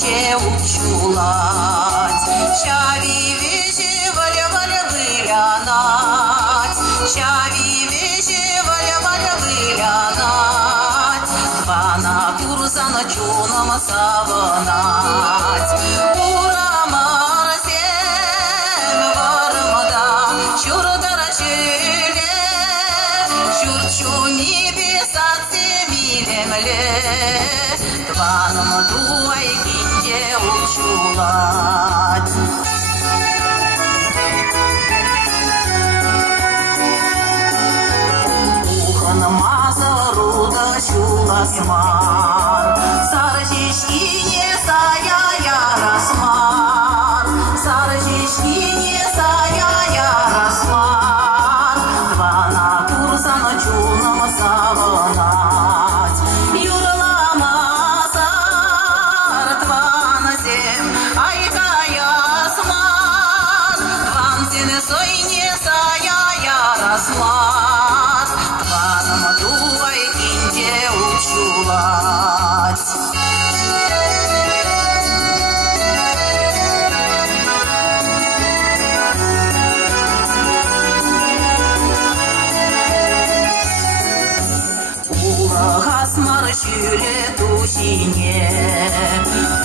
кинде учулать. Щави вещи валя вылянать, щави вещи валя вылянать, вана курсана чуном саванать. Урамар сем вармада, шурдара шиле, шурчу небеса семилемле, ваном дуай кинде учулать. Чуласман, саржишкине сая расман, саржишкине сая расман, вана курсана чулам саванать. Юрлама сар твана зем, айка ясман, ван син сойне сая расман, ванам дуай кинде учулать. Улахасмар шүле тушине,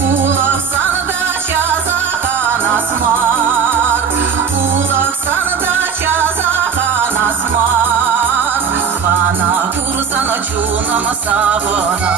улахсанда чазахан асмар, улахсанда чазахан асмар, вана курсана чунам савана.